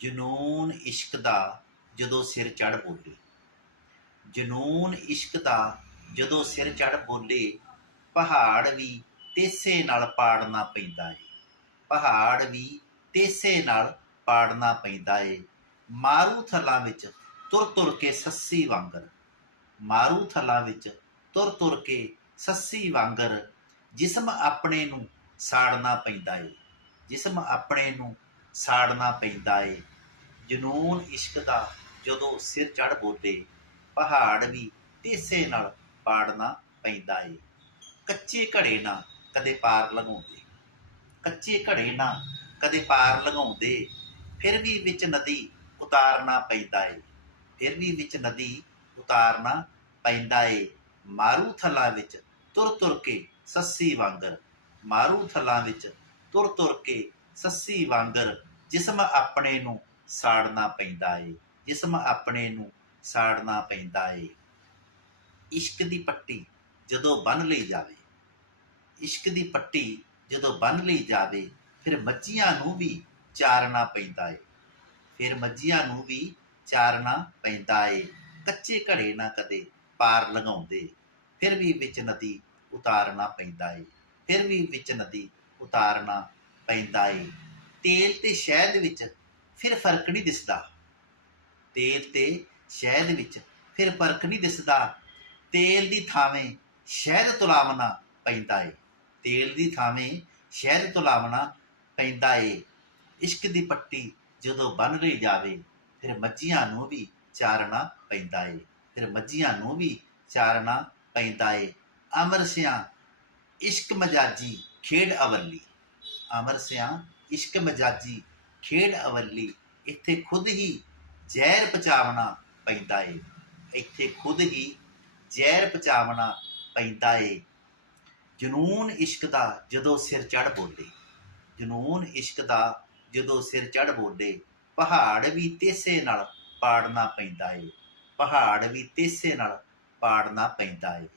ਜਨੂਨ ਇਸ਼ਕ ਦਾ ਜਦੋਂ ਸਿਰ ਚੜ ਬੋਲੇ। ਜਨੂਨ ਇਸ਼ਕ ਦਾ ਜਦੋਂ ਸਿਰ ਚੜ ਬੋਲੇ, ਪਹਾੜ ਵੀ ਤੇਸੇ ਨਾਲ ਪਾੜਨਾ ਪੈਂਦਾ ਏ। ਪਹਾੜ ਵੀ ਤੇਸੇ ਨਾਲ ਪਾੜਨਾ ਪੈਂਦਾ ਏ। ਮਾਰੂ ਥਲਾਂ ਵਿੱਚ ਤੁਰ ਤੁਰ ਕੇ ਸੱਸੀ ਵਾਂਗਰ। ਮਾਰੂ ਥਲਾਂ ਵਿੱਚ ਤੁਰ ਤੁਰ ਕੇ ਸੱਸੀ ਵਾਂਗਰ ਜਿਸਮ ਆਪਣੇ ਨੂੰ ਸਾੜਨਾ ਪੈਂਦਾ ਏ। ਜਿਸਮ ਆਪਣੇ ਨੂੰ ਸਾੜਨਾ ਪੈਂਦਾ ਏ। ਜਨੂਨ ਇਸ਼ਕ ਦਾ ਜਦੋਂ ਸਿਰ ਚੜ ਬੋਲੇ, ਪਹਾੜ ਵੀ ਤੇਸੇ ਨਾਲ ਪਾੜਨਾ ਪੈਂਦਾ ਏ। ਕੱਚੇ ਘੜੇ ਨਾ ਕਦੇ ਪਾਰ ਲਗਾਉਂਦੇ ਕੱਚੇ ਘੜੇ ਨਾ ਕਦੇ ਪਾਰ ਲਗਾਉਂਦੇ ਫਿਰ ਵੀ ਵਿੱਚ ਨਦੀ ਉਤਾਰਨਾ ਪੈਂਦਾ ਏ। ਫਿਰ ਵੀ ਵਿੱਚ ਨਦੀ ਉਤਾਰਨਾ ਪੈਂਦਾ ਏ। ਮਾਰੂ ਥਲਾਂ ਵਿੱਚ ਤੁਰ ਤੁਰ ਕੇ ਸੱਸੀ ਵਾਂਗਰ। ਮਾਰੂ ਥਲਾਂ ਵਿੱਚ ਤੁਰ ਤੁਰ ਕੇ ਸੱਸੀ ਵਾਂਗਰ, ਜਿਸਮ ਆਪਣੇ ਨੂੰ ਸਾੜਨਾ ਪੈਂਦਾ ਏ, ਜਿਸਮ ਆਪਣੇ ਨੂੰ ਸਾੜਨਾ ਪੈਂਦਾ ਏ। ਇਸ਼ਕ ਦੀ ਪੱਟੀ ਜਦੋਂ ਬੰਨ ਲਈ ਜਾਵੇ, ਇਸ਼ਕ ਦੀ ਪੱਟੀ ਜਦੋਂ ਬੰਨ ਲਈ ਜਾਵੇ, ਫਿਰ ਮੱਝੀਆਂ ਨੂੰ ਵੀ ਚਾਰਨਾ ਪੈਂਦਾ ਏ। ਫਿਰ ਮੱਝੀਆਂ ਨੂੰ ਵੀ ਚਾਰਨਾ ਪੈਂਦਾ ਏ। ਕੱਚੇ ਘੜੇ ਨਾ ਕਦੇ ਪਾਰ ਲਗਾਉਂਦੇ ਫਿਰ ਵੀ ਵਿੱਚ ਨਦੀ ਉਤਾਰਨਾ ਪੈਂਦਾ ਏ। ਫਿਰ ਵੀ ਵਿੱਚ ਨਦੀ ਉਤਾਰਨਾ ਪੈਂਦਾ ਏ। ਤੇਲ ਤੇ ਸ਼ਹਿਦ ਵਿੱਚ ਫਿਰ ਫ਼ਰਕ ਨਹੀਂ ਦਿਸਦਾ। ਤੇਲ ਤੇ ਸ਼ਹਿਦ ਵਿੱਚ ਫਿਰ ਫ਼ਰਕ ਨਹੀਂ ਦਿਸਦਾ। ਤੇਲ ਦੀ ਥਾਵੇਂ ਸ਼ਹਿਦ ਤੁਲਾਵਣਾ ਪੈਂਦਾ ਏ। ਤੇਲ ਦੀ ਥਾਵੇਂ ਸ਼ਹਿਦ ਤੁਲਾਵਣਾ ਪੈਂਦਾ ਏ। ਇਸ਼ਕ ਦੀ ਪੱਟੀ ਜਦੋਂ ਬੰਨ ਲਈ ਜਾਵੇ, ਫਿਰ ਮੱਝੀਆਂ ਨੂੰ ਵੀ ਚਾਰਨਾ ਪੈਂਦਾ ਏ। ਫਿਰ ਮੱਝੀਆਂ ਨੂੰ ਵੀ ਚਾਰਨਾ ਪੈਂਦਾ ਏ। ਅਮਰ ਸਿਆਂ, ਇਸ਼ਕ ਮਜਾਜੀ ਖੇਡ ਅਵਰਲੀ। ਅਮਰ ਸਿਆਂ, ਇਸ਼ਕ ਮਜਾਜੀ, ਖੇਡ ਅਵੱਲੀ, ਇੱਥੇ ਖੁਦ ਹੀ ਜ਼ਹਿਰ ਪਚਾਵਣਾ ਪੈਂਦਾ ਏ। ਇੱਥੇ ਖੁਦ ਹੀ ਜ਼ਹਿਰ ਪਚਾਵਣਾ ਪੈਂਦਾ ਏ। ਜਨੂਨ ਇਸ਼ਕ ਦਾ ਜਦੋਂ ਸਿਰ ਚੜ ਬੋਲੇ, ਜਨੂਨ ਇਸ਼ਕ ਦਾ ਜਦੋਂ ਸਿਰ ਚੜ ਬੋਲੇ, ਪਹਾੜ ਵੀ ਤੇਸੇ ਨਾਲ ਪਾੜਨਾ ਪੈਂਦਾ ਏ। ਪਹਾੜ ਵੀ ਤੇਸੇ ਨਾਲ ਪਾੜਨਾ ਪੈਂਦਾ ਏ।